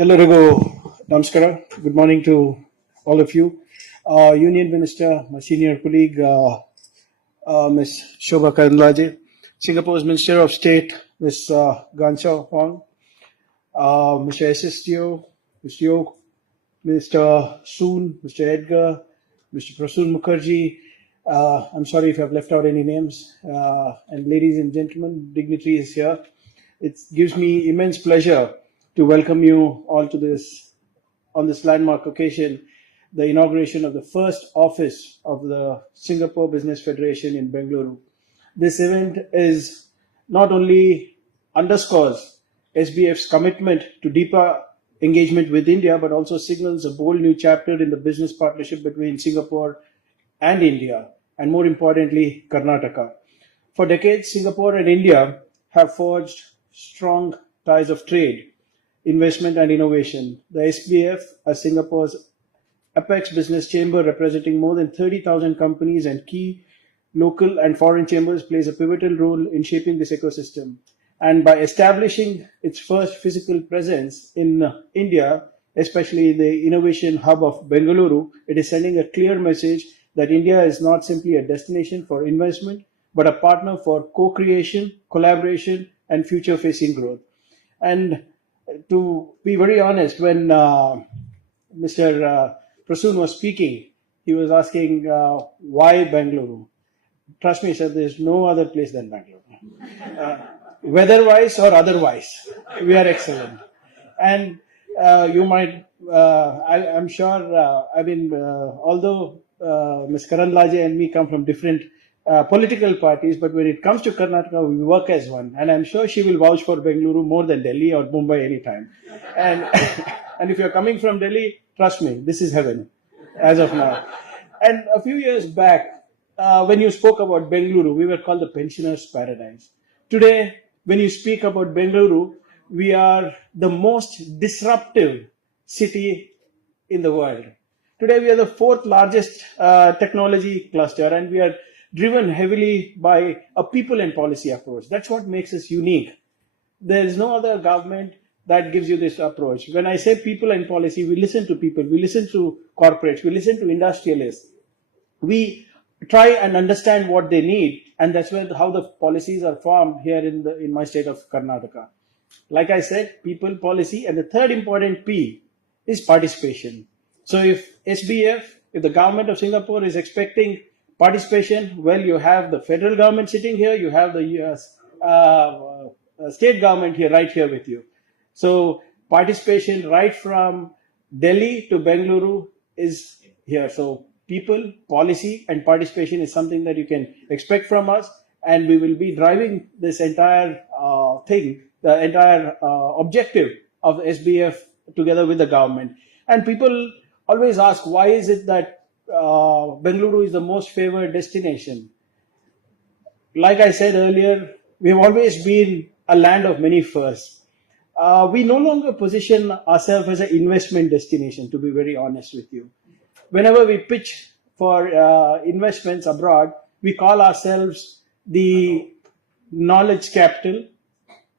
Ellarigu Namaskara. Good morning to all of you. Union Minister, my senior colleague, Ms. Shobha Karandlaje, Singapore's Minister of State, Ms. Ganchao Huang, Mr. SSTO, Mr. Yo, Mr. Soon, Mr. Edgar, Mr. Prasoon Mukherjee. I'm sorry if I've left out any names. And ladies and gentlemen, dignitaries here. It gives me immense pleasure to welcome you all to this, on this landmark occasion, the inauguration of the first office of the Singapore Business Federation in Bengaluru. This event is not only underscores SBF's commitment to deeper engagement with India, but also signals a bold new chapter in the business partnership between Singapore and India, and more importantly, Karnataka. For decades, Singapore and India have forged strong ties of trade, investment, and innovation. The SBF, as Singapore's apex business chamber representing more than 30,000 companies and key local and foreign chambers, plays a pivotal role in shaping this ecosystem. And by establishing its first physical presence in India, especially the innovation hub of Bengaluru, it is sending a clear message that India is not simply a destination for investment, but a partner for co-creation, collaboration, and future-facing growth. And to be very honest, when Mr. Prasoon was speaking, he was asking why Bengaluru. Trust me, sir, there's no other place than Bengaluru. Weather-wise or otherwise, we are excellent. And you might, I'm sure, although Ms. Karandlaje and me come from different political parties, but when it comes to Karnataka, we work as one. And I'm sure she will vouch for Bengaluru more than Delhi or Mumbai anytime. And, and if you're coming from Delhi, trust me, this is heaven as of now. And a few years back, when you spoke about Bengaluru, we were called the pensioners' paradise. Today, when you speak about Bengaluru, we are the most disruptive city in the world. Today, we are the fourth largest technology cluster, and we are driven heavily by a people and policy approach. That's what makes us unique. There is no other government that gives you this approach. When I say people and policy, we listen to people, we listen to corporates, we listen to industrialists. We try and understand what they need, and that's how the policies are formed here in my state of Karnataka. Like I said, people, policy, and the third important P is participation. So if SBF, if the government of Singapore is expecting participation, well, you have the federal government sitting here, you have the US, state government here, right here with you. So participation right from Delhi to Bengaluru is here. So people, policy, and participation is something that you can expect from us, and we will be driving this entire thing, the entire objective of SBF together with the government. And people always ask, why is it that Bengaluru is the most favored destination? Like I said earlier, we have always been a land of many firsts. We no longer position ourselves as an investment destination, to be very honest with you. Whenever we pitch for investments abroad, we call ourselves the knowledge capital.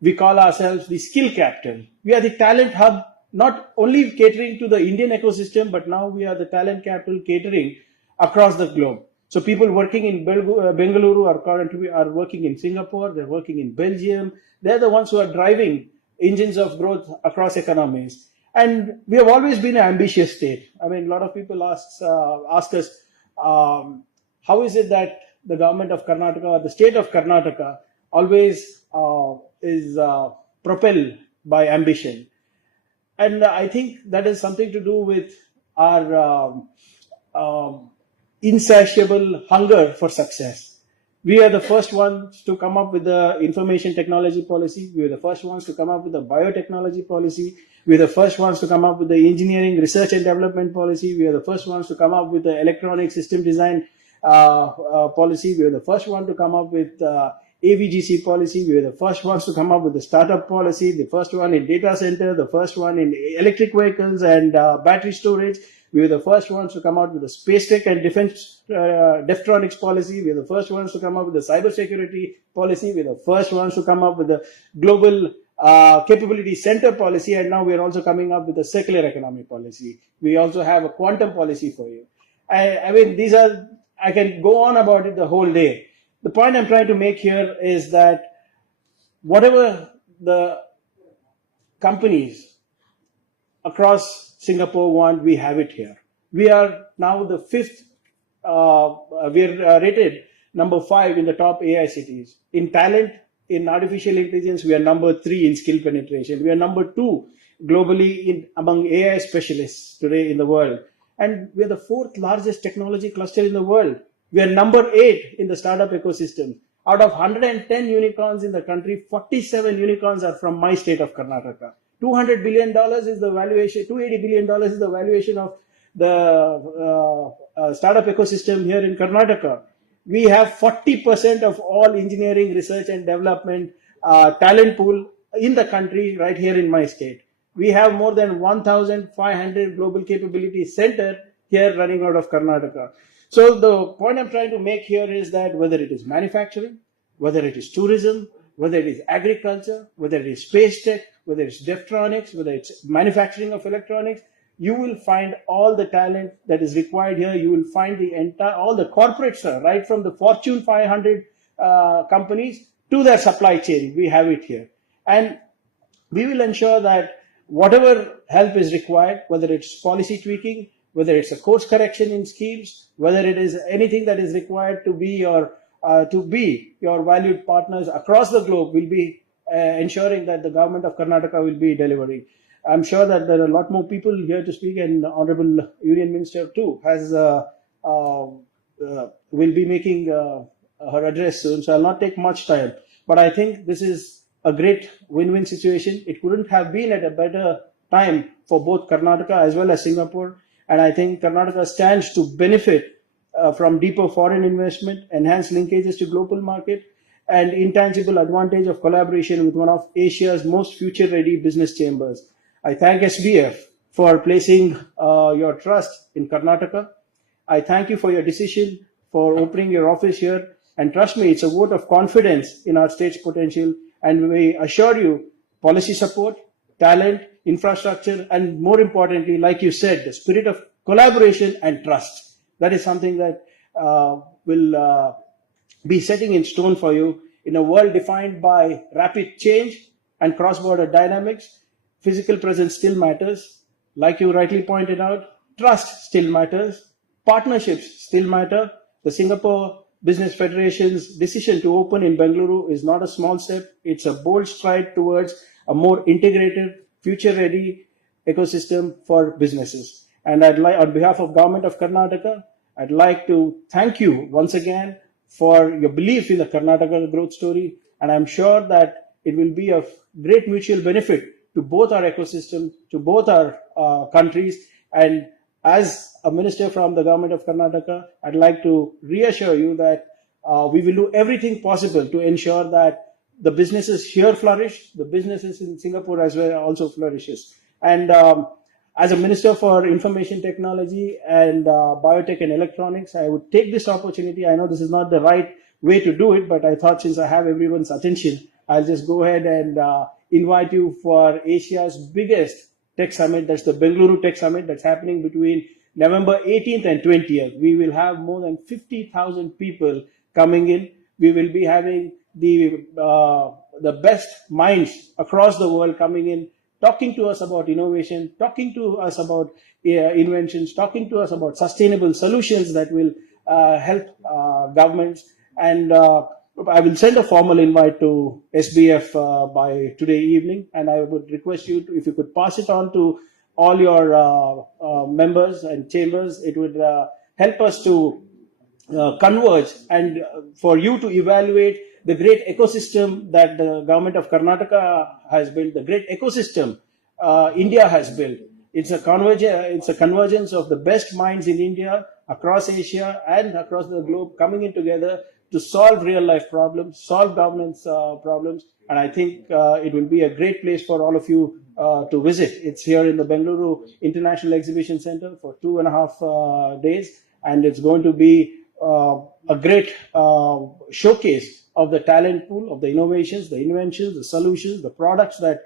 We call ourselves the skill capital. We are the talent hub, not only catering to the Indian ecosystem, but now we are the talent capital catering across the globe. So people working in Bengaluru are currently working in Singapore, they're working in Belgium. They're the ones who are driving engines of growth across economies. And we have always been an ambitious state. I mean, a lot of people ask us, how is it that the government of Karnataka or the state of Karnataka always is propelled by ambition? And I think that is something to do with our insatiable hunger for success. We are the first ones to come up with the information technology policy. We are the first ones to come up with the biotechnology policy. We are the first ones to come up with the engineering research and development policy. We are the first ones to come up with the electronic system design policy. We are the first one to come up with AVGC policy. We were the first ones to come up with the startup policy, the first one in data center, the first one in electric vehicles and battery storage. We were the first ones to come out with the space tech and defense deftronics policy. We were the first ones to come up with the cybersecurity policy. We were the first ones to come up with the global capability center policy, and now we are also coming up with a circular economy policy. We also have a quantum policy for you. I mean, these are, I can go on about it the whole day. The point I'm trying to make here is that whatever the companies across Singapore want, we have it here. We are now the fifth, we're rated number 5 in the top AI cities. In talent, in artificial intelligence, we are number 3 in skill penetration. We are number 2 globally among AI specialists today in the world. And we are the 4th largest technology cluster in the world. We are number 8 in the startup ecosystem. Out of 110 unicorns in the country, 47 unicorns are from my state of Karnataka. $200 billion is the valuation, $280 billion is the valuation of the startup ecosystem here in Karnataka. We have 40% of all engineering, research and development talent pool in the country right here in my state. We have more than 1,500 global capability center here running out of Karnataka. So the point I'm trying to make here is that whether it is manufacturing, whether it is tourism, whether it is agriculture, whether it is space tech, whether it's Deftronics, whether it's manufacturing of electronics, you will find all the talent that is required here. You will find the entire, all the corporates, right from the Fortune 500 companies to their supply chain. We have it here. And we will ensure that whatever help is required, whether it's policy tweaking, whether it's a course correction in schemes, whether it is anything that is required to be your valued partners across the globe, will be ensuring that the government of Karnataka will be delivering. I'm sure that there are a lot more people here to speak, and Honorable Union Minister too will be making her address soon, so I'll not take much time. But I think this is a great win-win situation. It couldn't have been at a better time for both Karnataka as well as Singapore, and I think Karnataka stands to benefit from deeper foreign investment, enhanced linkages to global market, and intangible advantage of collaboration with one of Asia's most future-ready business chambers. I thank SBF for placing your trust in Karnataka. I thank you for your decision for opening your office here. And trust me, it's a vote of confidence in our state's potential. And we assure you policy support, talent, infrastructure, and more importantly, like you said, the spirit of collaboration and trust. That is something that will be setting in stone for you in a world defined by rapid change and cross-border dynamics. Physical presence still matters. Like you rightly pointed out, trust still matters. Partnerships still matter. The Singapore Business Federation's decision to open in Bengaluru is not a small step. It's a bold stride towards a more integrated, future-ready ecosystem for businesses. And I'd like, on behalf of Government of Karnataka, I'd like to thank you once again for your belief in the Karnataka growth story. And I'm sure that it will be of great mutual benefit to both our ecosystem, to both our countries. And as a minister from the Government of Karnataka, I'd like to reassure you that we will do everything possible to ensure that the businesses here flourish, the businesses in Singapore as well also flourishes. And as a Minister for Information Technology and Biotech and Electronics, I would take this opportunity. I know this is not the right way to do it, but I thought since I have everyone's attention, I'll just go ahead and invite you for Asia's biggest tech summit. That's the Bengaluru Tech Summit that's happening between November 18th and 20th. We will have more than 50,000 people coming in. We will be having the best minds across the world coming in, talking to us about innovation, talking to us about inventions, talking to us about sustainable solutions that will help governments. And I will send a formal invite to SBF by today evening, and I would request you to, if you could pass it on to all your members and chambers. It would help us to converge and for you to evaluate the great ecosystem that the Government of Karnataka has built, the great ecosystem India has built. It's a convergence of the best minds in India, across Asia and across the globe, coming in together to solve real life problems, solve governance problems. And I think it will be a great place for all of you to visit. It's here in the Bengaluru International Exhibition Center for 2.5 days. And it's going to be a great showcase of the talent pool, of the innovations, the inventions, the solutions, the products that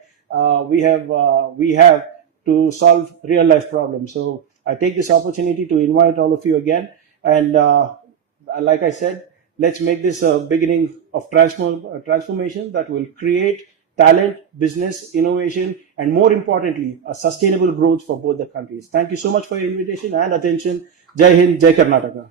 we have to solve real life problems. So I take this opportunity to invite all of you again, and like I said, let's make this a beginning of transformation that will create talent, business, innovation, and more importantly, a sustainable growth for both the countries. Thank you so much for your invitation and attention. Jai Hind, Jai Karnataka.